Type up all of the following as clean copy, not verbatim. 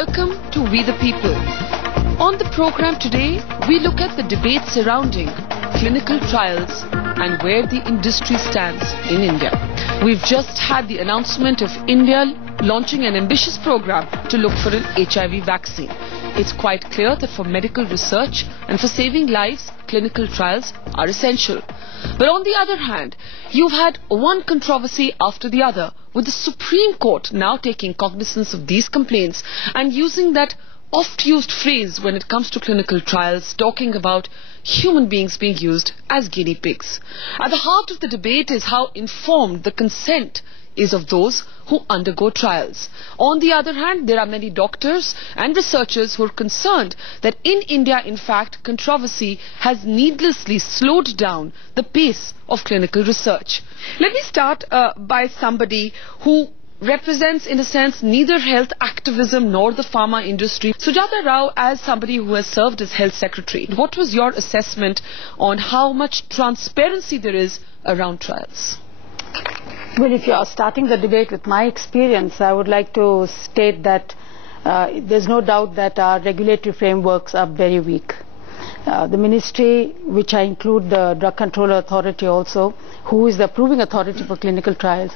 Welcome to We the People. On the program today, we look at the debate surrounding clinical trials and where the industry stands in India. We've just had the announcement of India launching an ambitious program to look for an HIV vaccine. It's quite clear that for medical research and for saving lives, clinical trials are essential. But on the other hand, you've had one controversy after the other, with the Supreme Court now taking cognizance of these complaints and using that oft-used phrase when it comes to clinical trials, talking about human beings being used as guinea pigs. At the heart of the debate is how informed the consent is of those who undergo trials. On the other hand, there are many doctors and researchers who are concerned that in India, in fact, controversy has needlessly slowed down the pace of clinical research. Let me start by somebody who represents, in a sense, neither health activism nor the pharma industry. Sujata Rao, as somebody who has served as health secretary, what was your assessment on how much transparency there is around trials? Well, if you are starting the debate with my experience, I would like to state that there's no doubt that our regulatory frameworks are very weak. The ministry, which I include the Drug Control Authority also, who is the approving authority for clinical trials,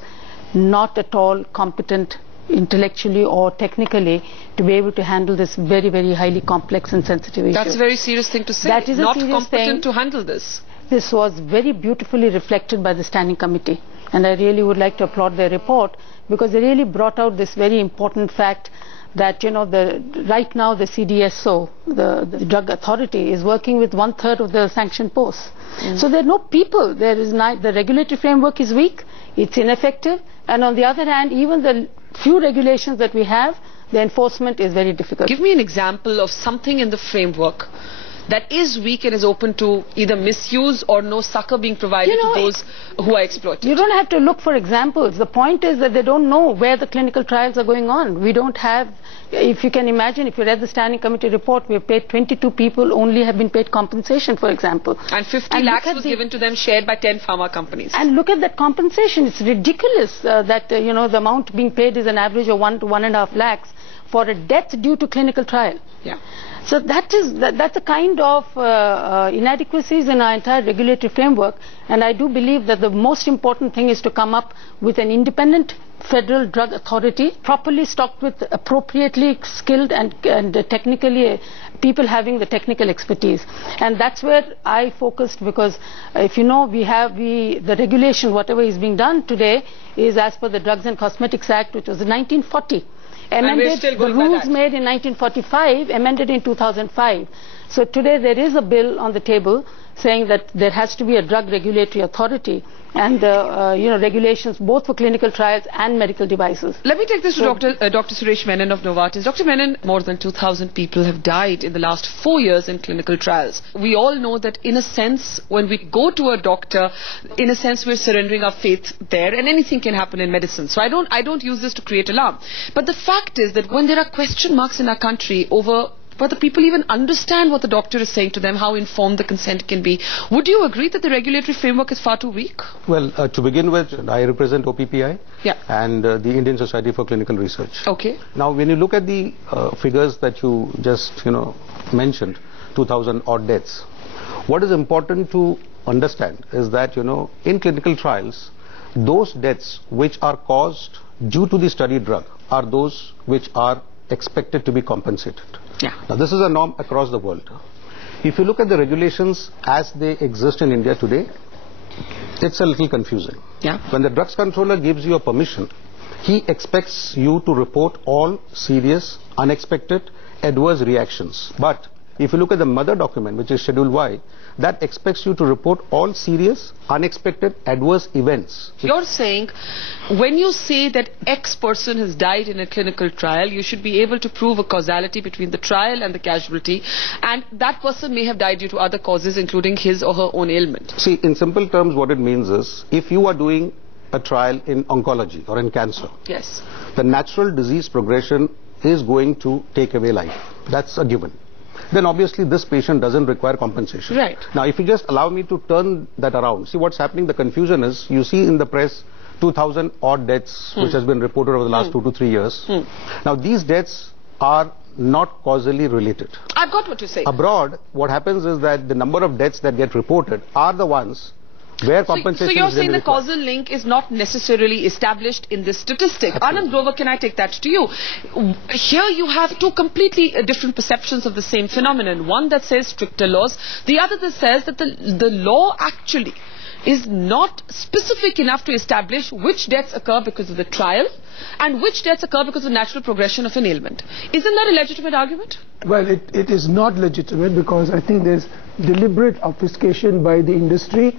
not at all competent intellectually or technically to be able to handle this very, very highly complex and sensitive issue. That's a very serious thing to say. That is not a serious competent thing. To handle this. This was very beautifully reflected by the standing committee, and I really would like to applaud their report, because they really brought out this very important fact that, you know, right now the CDSO, the drug authority, is working with 1/3 of the sanctioned posts. So there are no people. The regulatory framework is weak, it's ineffective, and on the other hand, even the few regulations that we have, the enforcement is very difficult. Give me an example of something in the framework that is weak and is open to either misuse or no succor being provided to those who are exploited. You don't have to look for examples. The point is that they don't know where the clinical trials are going on. We don't have, if you can imagine, if you read the standing committee report, we have paid 22 people, only have been paid compensation, for example. And 50 lakhs was given to them, shared by 10 pharma companies. And look at that compensation. It's ridiculous that, you know, the amount being paid is an average of 1 to 1.5 lakhs for a death due to clinical trial. Yeah. So that's a kind of inadequacies in our entire regulatory framework, and I do believe that the most important thing is to come up with an independent federal drug authority, properly stocked with appropriately skilled and technically people having the technical expertise. And that's where I focused, because if you know, the regulation, whatever is being done today, is as per the Drugs and Cosmetics Act, which was in 1940. Amended, the rules made in 1945, amended in 2005. So today there is a bill on the table saying that there has to be a drug regulatory authority and regulations both for clinical trials and medical devices. Let me take this to Dr. Suresh Menon of Novartis. Dr. Menon, more than 2,000 people have died in the last 4 years in clinical trials. We all know that, in a sense, when we go to a doctor, in a sense we're surrendering our faith there, and anything can happen in medicine. So I don't use this to create alarm. But the fact is that when there are question marks in our country over whether people even understand what the doctor is saying to them, how informed the consent can be, would you agree that the regulatory framework is far too weak? Well, to begin with, I represent OPPI and the Indian Society for Clinical Research. Okay. Now, when you look at the figures that you just mentioned, 2,000 odd deaths, what is important to understand is that, in clinical trials, those deaths which are caused due to the studied drug are those which are expected to be compensated. Yeah. Now, this is a norm across the world. If you look at the regulations as they exist in India today, it's a little confusing. Yeah. When the drugs controller gives you a permission, he expects you to report all serious, unexpected, adverse reactions. But if you look at the mother document, which is Schedule Y, that expects you to report all serious, unexpected, adverse events. You're saying when you say that X person has died in a clinical trial, you should be able to prove a causality between the trial and the casualty, and that person may have died due to other causes, including his or her own ailment. See, in simple terms, what it means is, if you are doing a trial in oncology or in cancer, yes, the natural disease progression is going to take away life. That's a given. Then obviously this patient doesn't require compensation. Right. Now, if you just allow me to turn that around, see what's happening, the confusion is, you see in the press 2,000 odd deaths which has been reported over the last 2 to 3 years. Now, these deaths are not causally related. I've got what you say. Abroad, what happens is that the number of deaths that get reported are the ones where compensation so you're is saying the required. causal link is not necessarily established in this statistic. Anand Grover, can I take that to you? Here you have two completely different perceptions of the same phenomenon. One that says stricter laws, the other that says that the law actually is not specific enough to establish which deaths occur because of the trial and which deaths occur because of natural progression of an ailment. Isn't that a legitimate argument? Well, it is not legitimate because I think there's deliberate obfuscation by the industry.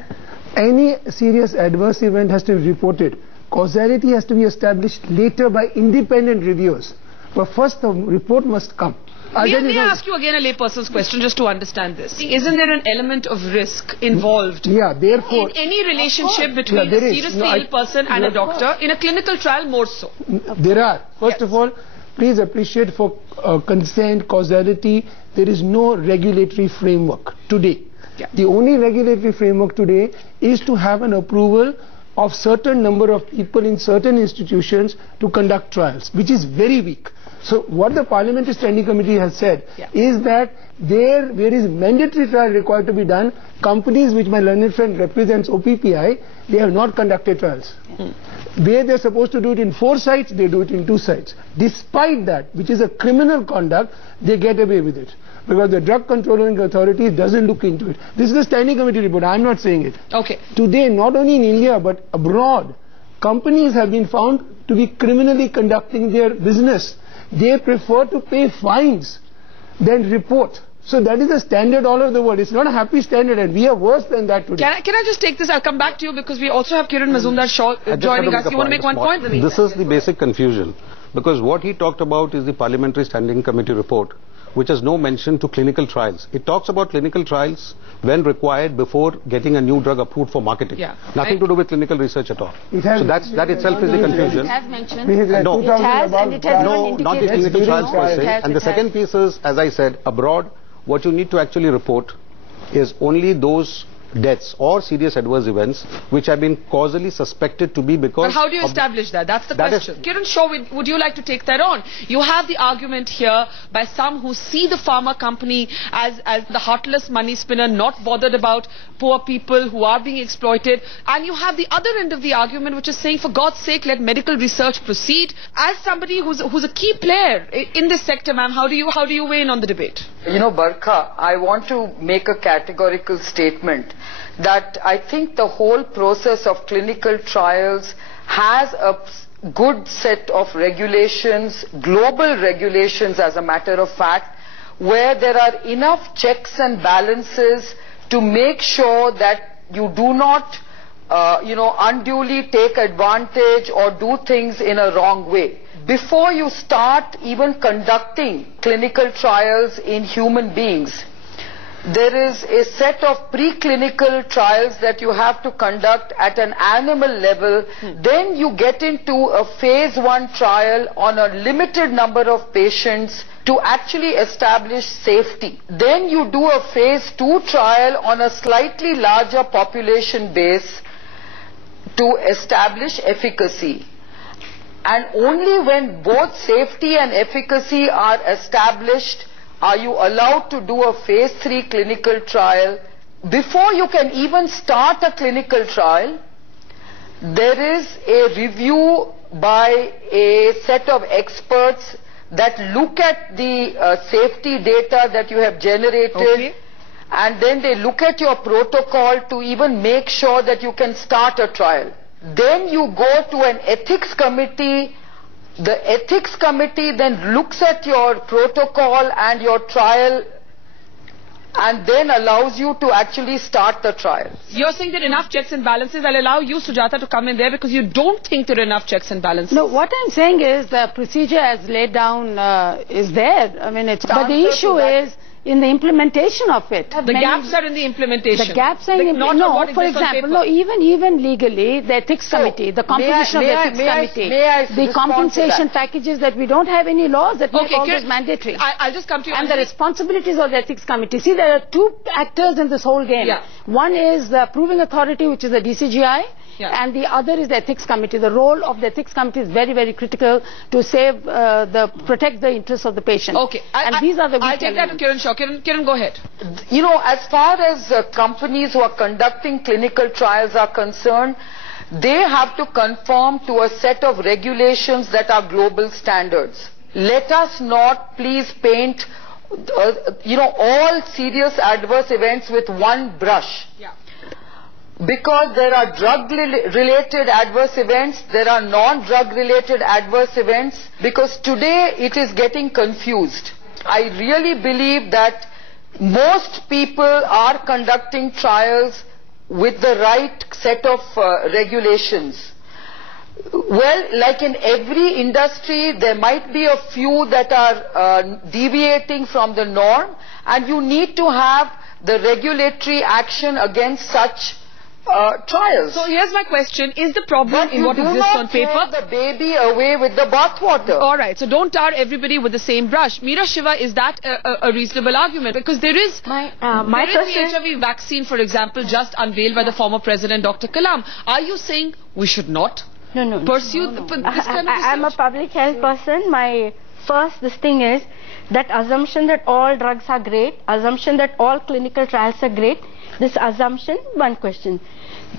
Any serious adverse event has to be reported. Causality has to be established later by independent reviewers. But first the report must come. May I ask you again a layperson's question just to understand this? Isn't there an element of risk involved? Yeah, therefore... In any relationship between a seriously ill person and a doctor, in a clinical trial more so? There are. First of all, please appreciate for consent, causality, there is no regulatory framework today. Yeah. The only regulatory framework today is to have an approval of certain number of people in certain institutions to conduct trials, which is very weak. So what the Parliamentary Standing Committee has said is that where is mandatory trial required to be done, companies which my learned friend represents, OPPI, they have not conducted trials. Where they're supposed to do it in 4 sites, they do it in 2 sites. Despite that, which is a criminal conduct, they get away with it. Because the Drug Controlling Authority doesn't look into it. This is the Standing Committee report, I'm not saying it. Okay. Today, not only in India but abroad, companies have been found to be criminally conducting their business. They prefer to pay fines than report. So that is the standard all over the world. It's not a happy standard and we are worse than that today. Can I just take this? I'll come back to you because we also have Kiran Mazumdar-Shaw joining us. You want to make one point? This is the basic confusion. Because what he talked about is the Parliamentary Standing Committee report, which has no mention to clinical trials. It talks about clinical trials when required before getting a new drug approved for marketing. Yeah. Nothing to do with clinical research at all. So that itself is the confusion. It has mentioned. No, it has, and it has no, not the clinical trials per se. And the second piece is, as I said, abroad, what you need to actually report is only those deaths or serious adverse events which have been causally suspected to be because... But how do you establish that? That's the question. Kiran Shaw, would you like to take that on? You have the argument here by some who see the pharma company as the heartless money spinner, not bothered about poor people who are being exploited. And you have the other end of the argument which is saying, for God's sake, let medical research proceed. As somebody who's a key player in this sector, ma'am, how do you weigh in on the debate? You know, Barkha, I want to make a categorical statement that I think the whole process of clinical trials has a good set of regulations, global regulations as a matter of fact, where there are enough checks and balances to make sure that you do not unduly take advantage or do things in a wrong way. Before you start even conducting clinical trials in human beings, there is a set of preclinical trials that you have to conduct at an animal level. Then you get into a phase 1 trial on a limited number of patients to actually establish safety. Then you do a phase 2 trial on a slightly larger population base to establish efficacy. And only when both safety and efficacy are established are you allowed to do a phase 3 clinical trial. Before you can even start a clinical trial, there is a review by a set of experts that look at the safety data that you have generated, and then they look at your protocol to even make sure that you can start a trial. Then you go to an ethics committee. The ethics committee then looks at your protocol and your trial and then allows you to actually start the trial. You're saying there are enough checks and balances. I'll allow you, Sujata, to come in there because you don't think there are enough checks and balances. No, what I'm saying is the procedure as laid down is there. I mean, but the issue is in the implementation of it. The gaps are in the implementation. The gaps are in no, for example, no, even legally, the ethics committee, the composition of the ethics committee, the compensation packages that we don't have any laws that make all this mandatory. I'll just come to you. And the responsibilities of the ethics committee. See, there are 2 actors in this whole game. One is the approving authority, which is the DCGI, and the other is the ethics committee. The role of the ethics committee is very, very critical to save protect the interests of the patient. Okay, and these are the I'll take that to Kiran Shaw. Kiran, go ahead. You know, as far as companies who are conducting clinical trials are concerned, they have to conform to a set of regulations that are global standards. Let us not please paint all serious adverse events with one brush. Yeah. Because there are drug-related adverse events, there are non-drug-related adverse events, because today it is getting confused. I really believe that most people are conducting trials with the right set of regulations. Well, like in every industry, there might be a few that are deviating from the norm, and you need to have the regulatory action against such trials. So here's my question. Is the problem in what exists on paper? But you do not throw the baby away with the bathwater. All right. So don't tar everybody with the same brush. Meera Shiva, is that a reasonable argument? Because there is the HIV vaccine, for example, just unveiled by the former President, Dr. Kalam. Are you saying we should not pursue this kind of research? I'm a public health person. My first thing is that assumption that all drugs are great, assumption that all clinical trials are great. This assumption, one question.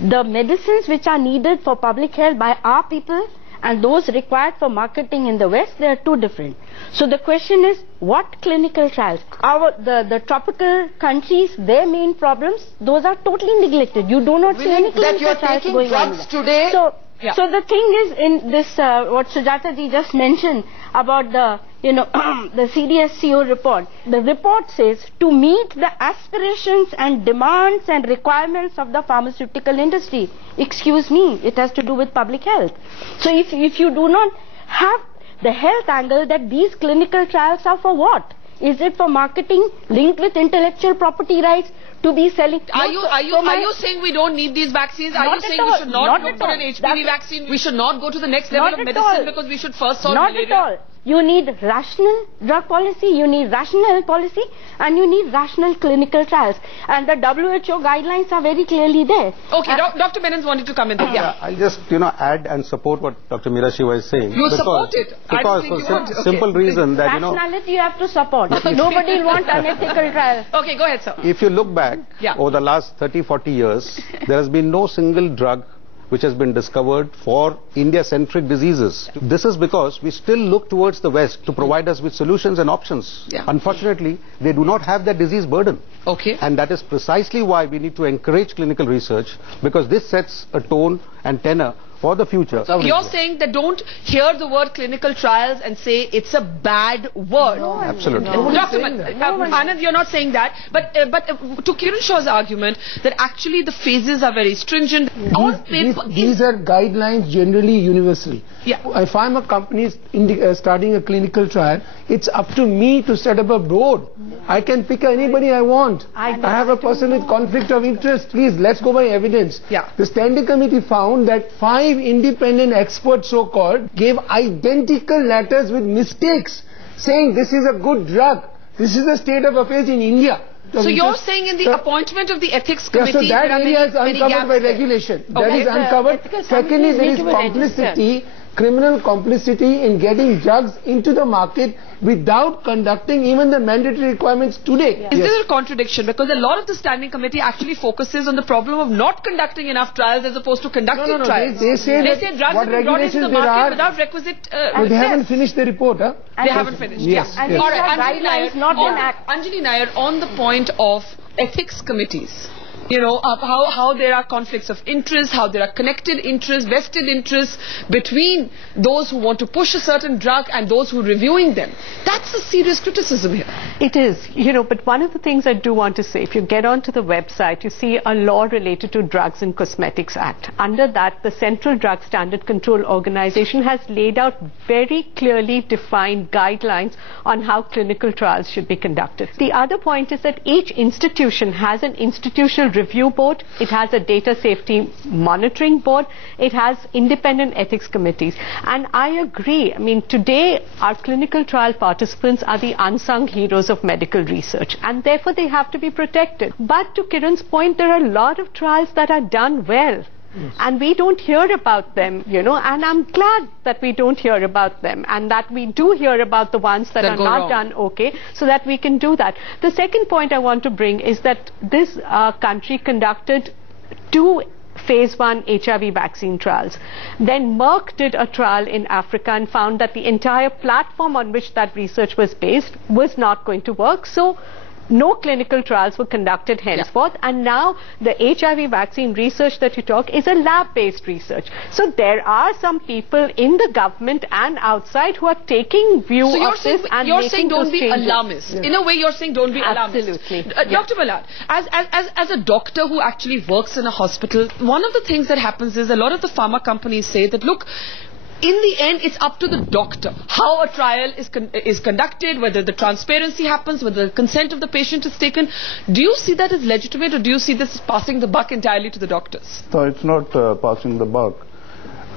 The medicines which are needed for public health by our people and those required for marketing in the West, they are two different. So the question is, what clinical trials? The tropical countries, their main problems, those are totally neglected. You do not see any clinical trials going on. Today. So the thing is, in this, what Sujata ji just mentioned about the, the CDSCO report, the report says to meet the aspirations and demands and requirements of the pharmaceutical industry. Excuse me, it has to do with public health. So if you do not have the health angle, that these clinical trials are for what? Is it for marketing linked with intellectual property rights? To be selling. Are you saying we don't need these vaccines? Are you saying we should not go for an HPV vaccine? We should not go to the next level of medicine because we should first solve malaria? Not at all. You need rational drug policy, you need rational health policy, and you need rational clinical trials. And the WHO guidelines are very clearly there. Okay, Dr. Menon's wanted to come in there. Yeah, I'll just add and support what Dr. Meera Shiva is saying. You support it? Because for simple reason that rationality you have to support. Nobody will want unethical trials. Okay, go ahead, sir. If you look back over the last 30-40 years, there has been no single drug which has been discovered for India-centric diseases. This is because we still look towards the West to provide us with solutions and options. Yeah. Unfortunately, they do not have that disease burden. Okay. And that is precisely why we need to encourage clinical research, because this sets a tone and tenor for the future. You're saying that don't hear the word clinical trials and say it's a bad word. No, absolutely. Dr. Anand, you're not saying that. But to Kiran Shaw's argument that actually the phases are very stringent. These are guidelines generally universally. Yeah. If I'm a company starting a clinical trial, it's up to me to set up a board. I can pick anybody I want. I have a person with conflict of interest. Please, let's go by evidence. Yeah. The standing committee found that 5 independent experts, so-called, gave identical letters with mistakes, saying this is a good drug. This is the state of affairs in India. So you're saying in the appointment of the ethics committee, so that area is uncovered by regulation. That is uncovered. Secondly, there is complicity, criminal complicity in getting drugs into the market without conducting even the mandatory requirements today. Is there a contradiction? Because a lot of the standing committee actually focuses on the problem of not conducting enough trials as opposed to conducting trials. They say drugs have been brought into the market without requisite they haven't finished the report, huh? They haven't finished, yes. All right, Anjali Nair, on the point of ethics committees, how there are conflicts of interest, how there are connected interests, vested interests between those who want to push a certain drug and those who are reviewing them. That's a serious criticism here. It is, but one of the things I do want to say, if you get onto the website, you see a law related to Drugs and Cosmetics Act. Under that, the Central Drug Standard Control Organization has laid out very clearly defined guidelines on how clinical trials should be conducted. The other point is that each institution has an institutional review board, it has a data safety monitoring board, it has independent ethics committees. And I agree, today our clinical trial participants are the unsung heroes of medical research, and therefore they have to be protected. But to Kiran's point, there are a lot of trials that are done well. and we don't hear about them, you know, and I'm glad that we don't hear about them and that we do hear about the ones that are not done okay, so that we can do that. The second point I want to bring is that this country conducted 2 phase 1 HIV vaccine trials. Then Merck did a trial in Africa and found that the entire platform on which that research was based was not going to work. So no clinical trials were conducted henceforth, and now the HIV vaccine research that you talk is a lab-based research. So there are some people in the government and outside who are taking view of this and you're making saying don't be changes. alarmist. In a way, you're saying don't be alarmist. Absolutely. Dr. Ballard, as a doctor who actually works in a hospital, one of the things that happens is a lot of the pharma companies say that, look, in the end, it's up to the doctor how a trial is conducted, whether the transparency happens, whether the consent of the patient is taken. Do you see that as legitimate, or do you see this as passing the buck entirely to the doctors? No, it's not passing the buck.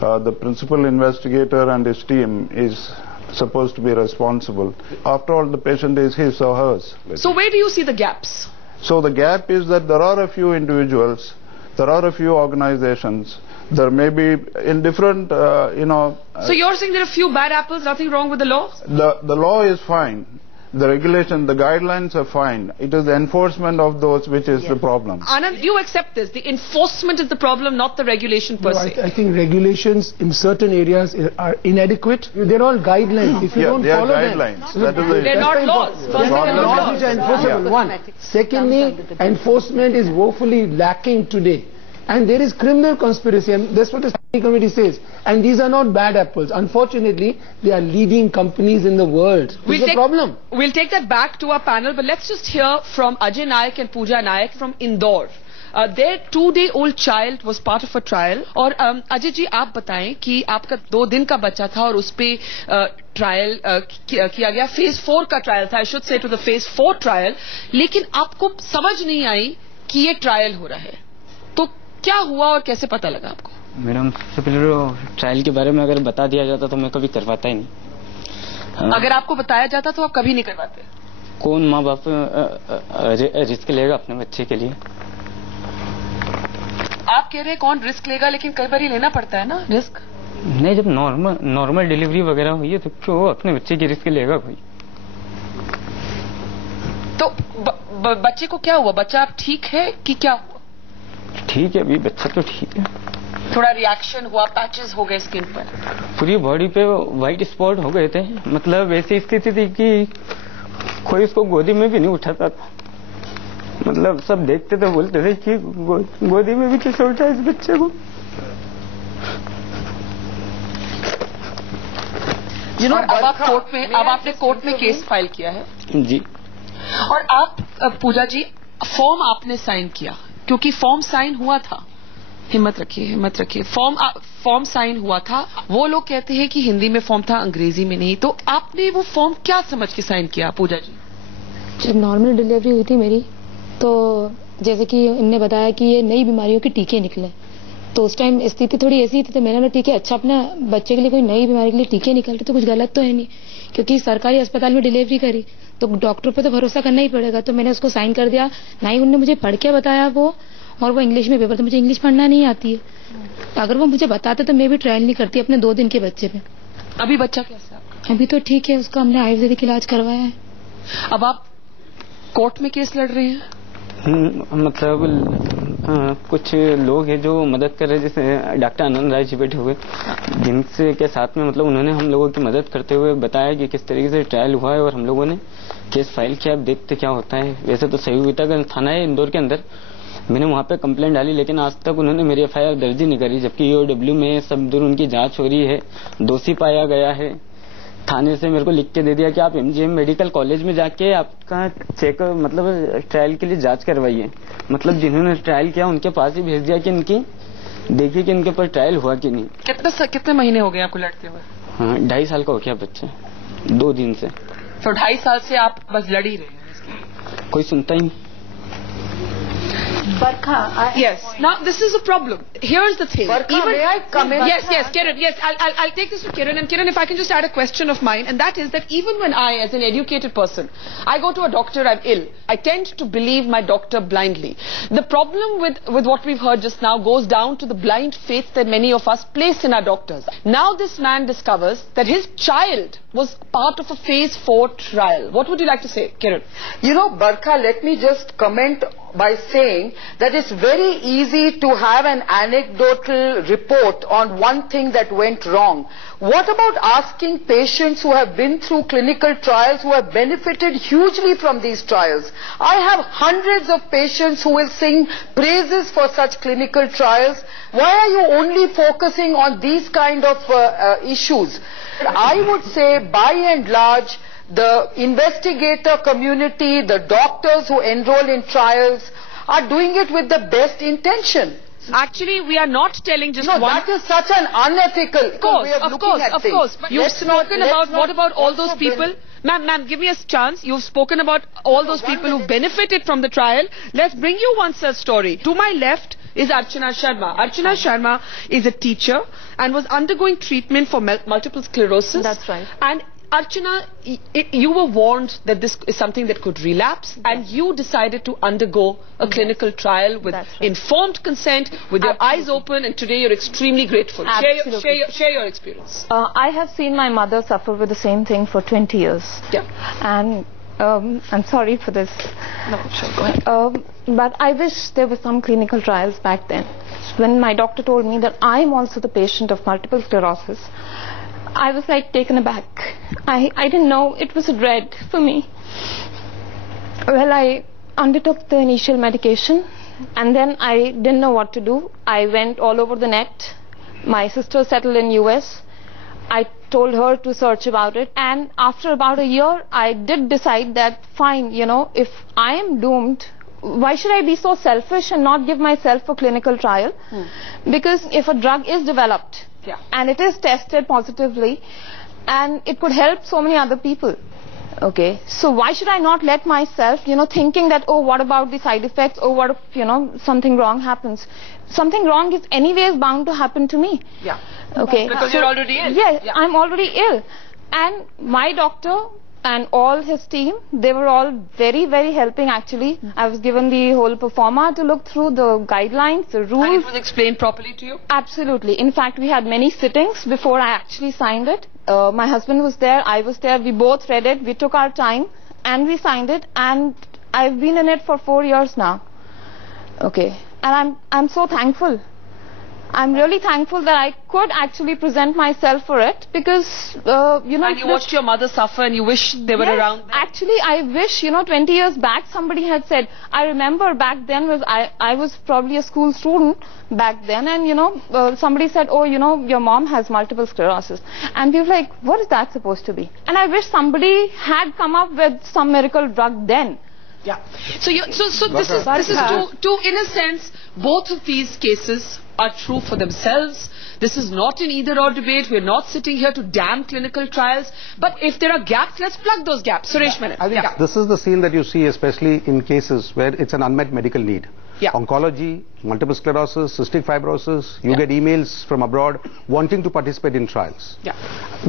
The principal investigator and his team is supposed to be responsible. After all, the patient is his or hers. So where do you see the gaps? So the gap is that there are a few individuals, there are a few organizations, there may be in different, So you're saying there are a few bad apples, nothing wrong with the law? The law is fine. The regulation, the guidelines are fine. It is the enforcement of those which is the problem. Anand, you accept this. The enforcement is the problem, not the regulation per se. I think regulations in certain areas are inadequate. They're all guidelines. If you don't they are follow guidelines. them, they're not laws. laws which are enforceable. One. Secondly, enforcement is woefully lacking today. And there is criminal conspiracy, and that's what the study committee says. And these are not bad apples. Unfortunately, they are leading companies in the world. This is a problem. We'll take that back to our panel, but let's just hear from Ajay Nayak and Pooja Nayak from Indore. Their 2-day-old child was part of a trial. और अजय जी आप बताएं कि आपका 2 दिन का बच्चा था और उस पे ट्रायल किया गया, फेज 4 का ट्रायल था, I should say to the phase 4 trial, लेकिन आपको समझ नहीं आई कि ये ट्रायल हो रहा है. तो क्या हुआ और कैसे पता लगा आपको? मैडम, सबसे पहले ट्रायल के बारे में अगर बता दिया जाता तो मैं कभी करवाता ही नहीं. अगर आपको बताया जाता तो आप कभी नहीं करवाते? कौन माँ बाप रिस्क लेगा अपने बच्चे के लिए? आप कह रहे हैं कौन रिस्क लेगा, लेकिन कई बार ही लेना पड़ता है ना रिस्क. नहीं, जब नॉर्मल डिलीवरी वगैरह हुई है तो क्यों अपने बच्चे की रिस्क लेगा कोई? तो बच्चे को क्या हुआ? बच्चा ठीक है कि क्या हुआ? ठीक है, अभी बच्चा तो ठीक है. थोड़ा रिएक्शन हुआ, पैचेस हो गए स्किन पर, पूरी बॉडी पे व्हाइट स्पॉट हो गए थे. मतलब ऐसी स्थिति थी कि कोई उसको गोदी में भी नहीं उठाता था. मतलब सब देखते थे, बोलते थे कि गोदी में भी कैसे उठाए इस बच्चे को. अब आपने कोर्ट में केस फाइल किया है जी. और आप पूजा जी फॉर्म आपने साइन किया, क्योंकि फॉर्म साइन हुआ था. हिम्मत रखिए. फॉर्म साइन हुआ था. वो लोग कहते हैं कि हिंदी में फॉर्म था, अंग्रेजी में नहीं. तो आपने वो फॉर्म क्या समझ के साइन किया पूजा जी? जब नॉर्मल डिलीवरी हुई थी मेरी, तो जैसे कि इनने बताया कि ये नई बीमारियों के टीके निकले, तो उस टाइम स्थिति थोड़ी ऐसी थी. तो मैंने बोला ठीक है, अच्छा अपना बच्चे के लिए कोई नई बीमारी के लिए टीके निकलते तो कुछ गलत तो है नहीं, क्योंकि सरकारी अस्पताल में डिलीवरी करी तो डॉक्टर पे तो भरोसा करना ही पड़ेगा. तो मैंने उसको साइन कर दिया. ना ही उनने मुझे पढ़ के बताया वो, और वो इंग्लिश में पेपर, तो मुझे इंग्लिश पढ़ना नहीं आती है. अगर वो मुझे बताते तो मैं भी ट्रायल नहीं करती अपने 2 दिन के बच्चे पे. अभी बच्चा कैसा है आपका? अभी तो ठीक है, उसका हमने आयुर्वेदिक इलाज करवाया है. अब आप कोर्ट में केस लड़ रहे हैं? मतलब कुछ लोग हैं जो मदद कर रहे हैं, जैसे डॉक्टर आनंद राय जी बैठे हुए, जिनसे के साथ में मतलब उन्होंने हम लोगों की मदद करते हुए बताया कि किस तरीके से ट्रायल हुआ है, और हम लोगों ने केस फाइल किया. अब देखते क्या होता है. वैसे तो सहयोगिता थाना है इंदौर के अंदर, मैंने वहाँ पे कंप्लेंट डाली, लेकिन आज तक उन्होंने मेरी एफआईआर दर्ज ही नहीं करी, जबकि ईओडब्ल्यू में सब दूर उनकी जांच हो रही है. दोषी पाया गया है. थाने से मेरे को लिख के दे दिया कि आप एमजीएम मेडिकल कॉलेज में जाके आपका चेक मतलब ट्रायल के लिए जांच करवाइए. मतलब जिन्होंने ट्रायल किया उनके पास ही भेज दिया कि इनकी देखिए कि इनके ऊपर ट्रायल हुआ कि नहीं. कितने महीने हो गए आपको लड़ते हुए? हाँ, 2.5 साल का हो गया बच्चा, 2 दिन से. तो 2.5 साल से आप बस लड़ ही रहे हैं? कोई सुनता ही नहीं. Barkha, yes. Now this is a problem. Here's the thing. Barkha, may I come in? Yes, Kiran. Yes, I'll take this to Kiran. And Kiran, if I can just add a question of mine, and that is that even when I, as an educated person, I go to a doctor, I'm ill, I tend to believe my doctor blindly. The problem with what we've heard just now goes down to the blind faith that many of us place in our doctors. Now this man discovers that his child was part of a phase 4 trial. What would you like to say, Kiran? You know, Barkha, let me just comment by saying that it's very easy to have an anecdotal report on one thing that went wrong. What about asking patients who have been through clinical trials, who have benefited hugely from these trials? I have hundreds of patients who will sing praises for such clinical trials. Why are you only focusing on these kind of issues? I would say, by and large, the investigator community, the doctors who enroll in trials are doing it with the best intention. Actually, we are not telling just one. That is such an unethical way of looking at things. Of course. But you've spoken about, what about all those people? Ma'am, give me a chance. You've spoken about all those people who benefited from the trial. Let's bring you one such story. To my left is Archana Sharma. Archana Sharma is a teacher and was undergoing treatment for multiple sclerosis. That's right. And Archana, you were warned that this is something that could relapse, and you decided to undergo a clinical trial with informed consent, with your eyes open, and today you're extremely grateful. Share your experience. I have seen my mother suffer with the same thing for 20 years. Yeah. And I'm sorry for this. No, sure, go ahead. But I wish there were some clinical trials back then. When my doctor told me that I'm also the patient of multiple sclerosis, I was like taken aback. I didn't know. It was a dread for me. Well, I undertook the initial medication, and then I didn't know what to do. I went all over the net. My sister settled in US. I told her to search about it, and after about a year, I did decide that, fine, you know, if I am doomed, why should I be so selfish and not give myself a clinical trial? Because if a drug is developed, and it is tested positively, and it could help so many other people. Okay, so why should I not let myself, you know, thinking that, oh, what about the side effects? Oh, what if, you know, something wrong happens? Something wrong is anyways bound to happen to me. Yeah. Okay. Because you're already ill. Yes, I'm already ill. And my doctor and all his team, they were all very, very helping actually. I was given the whole performa to look through the guidelines, the rules. And it was explained properly to you? Absolutely. In fact, we had many sittings before I actually signed it. My husband was there, I was there, we both read it, we took our time and we signed it, and I've been in it for 4 years now. Okay. And I'm so thankful. I'm really thankful that I could actually present myself for it, because, you know... And you watched your mother suffer and you wish they were around there. Actually, I wish, you know, 20 years back somebody had said, I remember back then, I was probably a school student back then, and, you know, somebody said, oh, you know, your mom has multiple sclerosis. And we were like, what is that supposed to be? And I wish somebody had come up with some miracle drug then. Yeah. So this is to, in a sense, both of these cases are true for themselves. This is not an either-or debate. We're not sitting here to damn clinical trials. But if there are gaps, let's plug those gaps. Suresh Menon. I think this is the scene that you see, especially in cases where it's an unmet medical need. Yeah. Oncology, multiple sclerosis, cystic fibrosis, you get emails from abroad wanting to participate in trials. Yeah.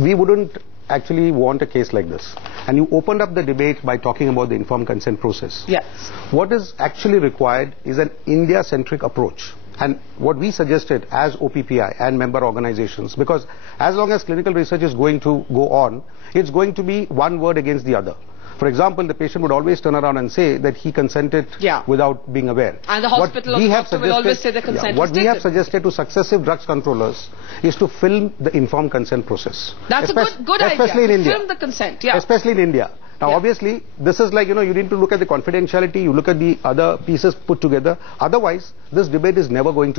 We wouldn't actually want a case like this. And you opened up the debate by talking about the informed consent process. Yes. What is actually required is an India-centric approach. And what we suggested as OPPI and member organizations, because as long as clinical research is going to go on, it's going to be one word against the other. For example, the patient would always turn around and say that he consented without being aware. And the hospital or the doctor will always say the consent What we have suggested to successive drugs controllers is to film the informed consent process. That's a good idea. Especially in India. Film the consent, Especially in India. Now, obviously, this is like, you know, you need to look at the confidentiality, you look at the other pieces put together. Otherwise, this debate is never going to